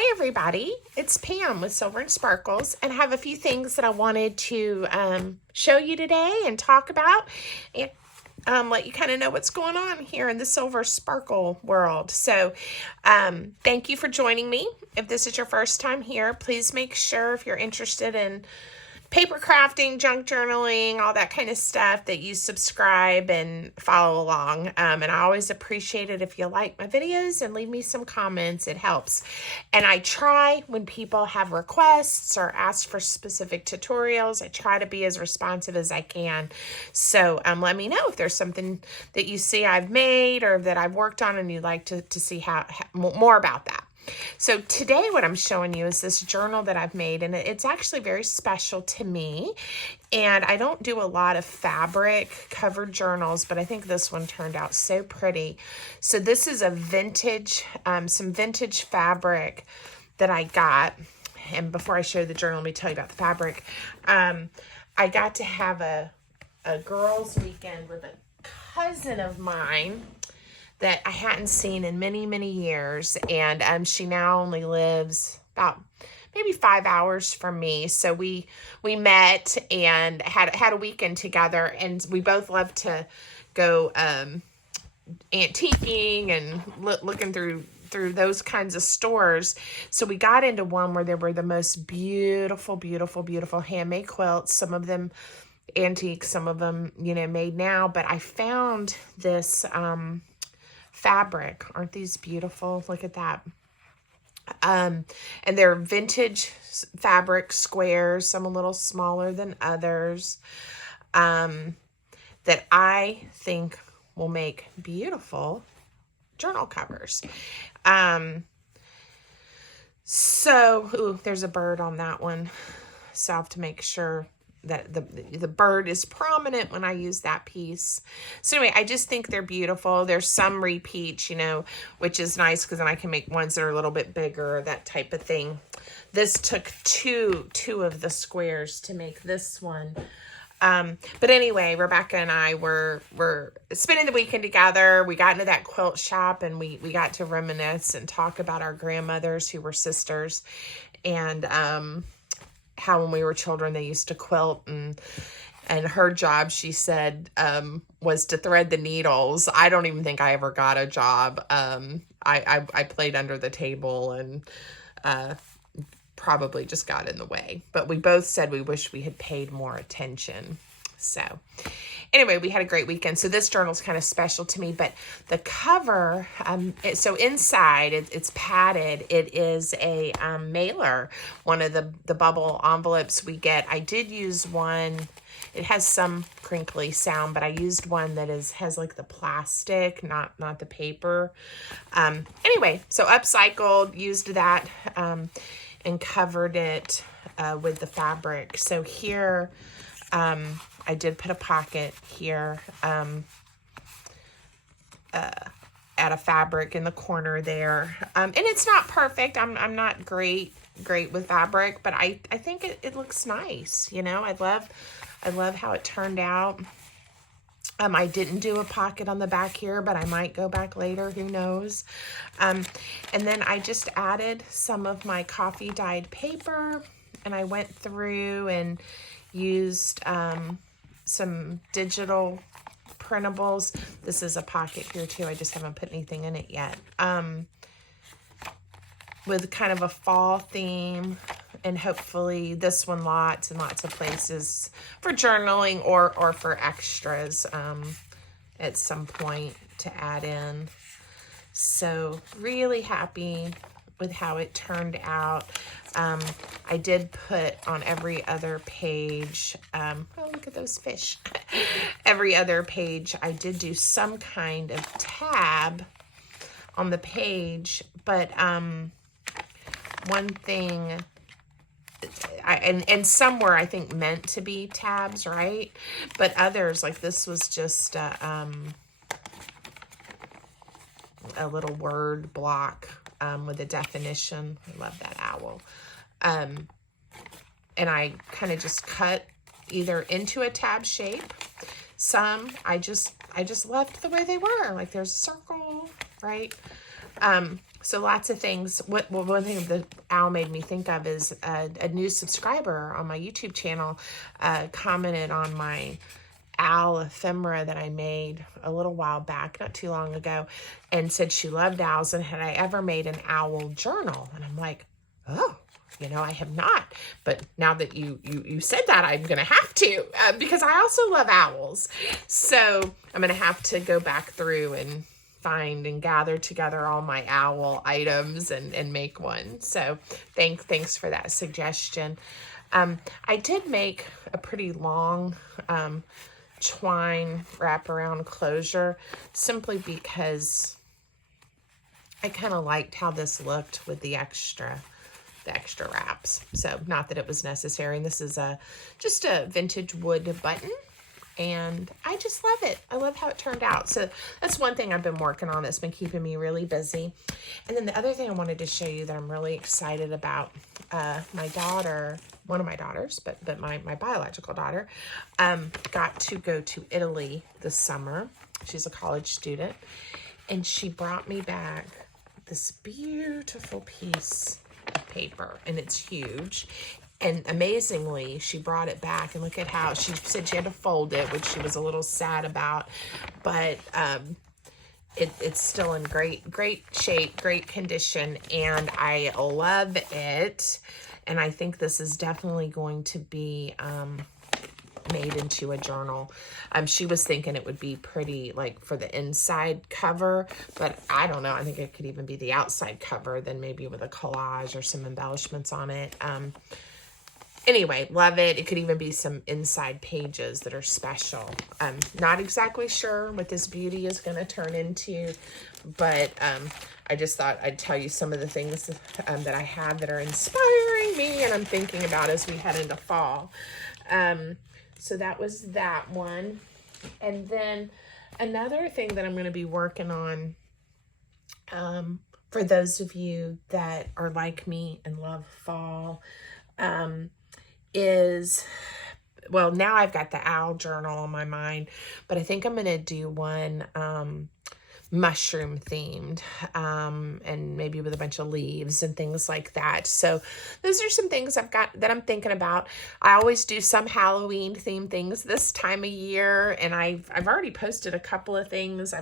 Hi everybody, it's Pam with Silver and Sparkles, and I have a few things that I wanted to show you today and talk about and let you kind of know what's going on here in the Silver Sparkle world. So thank you for joining me. If this is your first time here, please make sure, if you're interested in paper crafting, junk journaling, all that kind of stuff, that you subscribe and follow along. And I always appreciate it if you like my videos and leave me some comments. It helps. And I try, when people have requests or ask for specific tutorials, I try to be as responsive as I can. So let me know if there's something that you see I've made or that I've worked on and you'd like to see how more about that. So today what I'm showing you is this journal that I've made, and it's actually very special to me. And I don't do a lot of fabric covered journals, but I think this one turned out so pretty. So this is a vintage, some vintage fabric that I got. And before I show the journal, let me tell you about the fabric. I got to have a girls' weekend with a cousin of mine that I hadn't seen in many, many years. And she now only lives about maybe 5 hours from me. So we met and had a weekend together, and we both love to go antiquing and looking through those kinds of stores. So we got into one where there were the most beautiful, beautiful, beautiful handmade quilts. Some of them antique, some of them, made now. But I found this fabric. Aren't these beautiful? Look at that. And they're vintage fabric squares, some a little smaller than others, that I think will make beautiful journal covers. So, there's a bird on that one. So I have to make sure that the bird is prominent when I use that piece. So anyway, I just think they're beautiful. There's some repeats, which is nice because then I can make ones that are a little bit bigger, that type of thing. This took two of the squares to make this one. But anyway, Rebecca and I were spending the weekend together. We got into that quilt shop and we got to reminisce and talk about our grandmothers who were sisters, and how when we were children they used to quilt, and her job, she said, was to thread the needles. I don't even think I ever got a job. I played under the table and probably just got in the way. But we both said we wish we had paid more attention. So anyway, we had a great weekend. So this journal is kind of special to me, but the cover, so inside it's padded. It is a mailer, one of the bubble envelopes we get. I did use one. It has some crinkly sound, but I used one that has like the plastic, not the paper. Anyway, so upcycled, used that and covered it with the fabric. So here, I did put a pocket here at a fabric in the corner there. And it's not perfect. I'm not great with fabric, but I think it looks nice. I love how it turned out. I didn't do a pocket on the back here, but I might go back later, who knows. And then I just added some of my coffee dyed paper, and I went through and used some digital printables. This is a pocket here too. I just haven't put anything in it yet. With kind of a fall theme, and hopefully this one lots and lots of places for journaling or for extras at some point to add in. So really happy with how it turned out. I did put on every other page, oh, look at those fish. Every other page, I did do some kind of tab on the page, but one thing, and some were, I think, meant to be tabs, right? But others, like this was just a little word block with a definition. I love that owl. And I kind of just cut either into a tab shape. Some I just left the way they were. Like there's a circle, right? So lots of things. One thing the owl made me think of is a new subscriber on my YouTube channel commented on my owl ephemera that I made a little while back, not too long ago, and said she loved owls and had I ever made an owl journal. And I'm like, oh, you know, I have not. But now that you said that, I'm going to have to because I also love owls. So I'm going to have to go back through and find and gather together all my owl items and make one. So thanks for that suggestion. I did make a pretty long twine wraparound closure simply because I kind of liked how this looked with the extra wraps. So not that it was necessary. And this is just a vintage wood button. And I just love it. I love how it turned out. So that's one thing I've been working on that's been keeping me really busy. And then the other thing I wanted to show you that I'm really excited about, my daughter, one of my daughters, but my biological daughter, got to go to Italy this summer. She's a college student. And she brought me back this beautiful piece of paper. And it's huge. And amazingly, she brought it back, and look at how she said she had to fold it, which she was a little sad about, but it's still in great shape, great condition, and I love it. And I think this is definitely going to be made into a journal. She was thinking it would be pretty like for the inside cover, but I don't know. I think it could even be the outside cover, then maybe with a collage or some embellishments on it. Anyway, love it. It could even be some inside pages that are special. I'm not exactly sure what this beauty is going to turn into, but I just thought I'd tell you some of the things that I have that are inspiring me and I'm thinking about as we head into fall. So that was that one. And then another thing that I'm going to be working on, for those of you that are like me and love fall, is, well, now I've got the owl journal on my mind, but I think I'm going to do one mushroom themed, and maybe with a bunch of leaves and things like that. So those are some things I've got that I'm thinking about. I always do some Halloween themed things this time of year, and I've already posted a couple of things.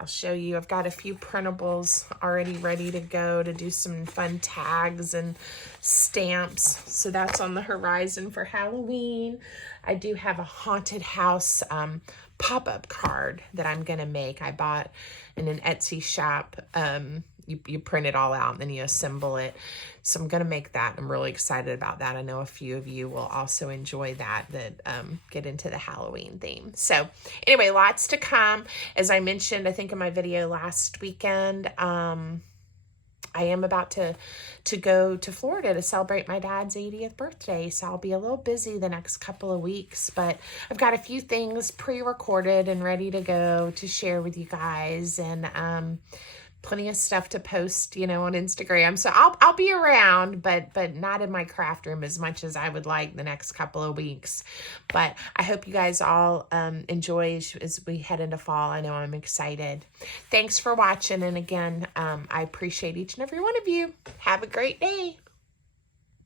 I'll show you. I've got a few printables already ready to go to do some fun tags and stamps. So that's on the horizon for Halloween. I do have a haunted house pop-up card that I'm going to make. I bought in an Etsy shop. You print it all out and then you assemble it. So I'm going to make that. I'm really excited about that. I know a few of you will also enjoy that get into the Halloween theme. So anyway, lots to come. As I mentioned, I think in my video last weekend, I am about to go to Florida to celebrate my dad's 80th birthday. So I'll be a little busy the next couple of weeks, but I've got a few things pre-recorded and ready to go to share with you guys, and plenty of stuff to post, you know, on Instagram. So I'll be around, but not in my craft room as much as I would like the next couple of weeks. But I hope you guys all enjoy as we head into fall. I know I'm excited. Thanks for watching. And again, I appreciate each and every one of you. Have a great day.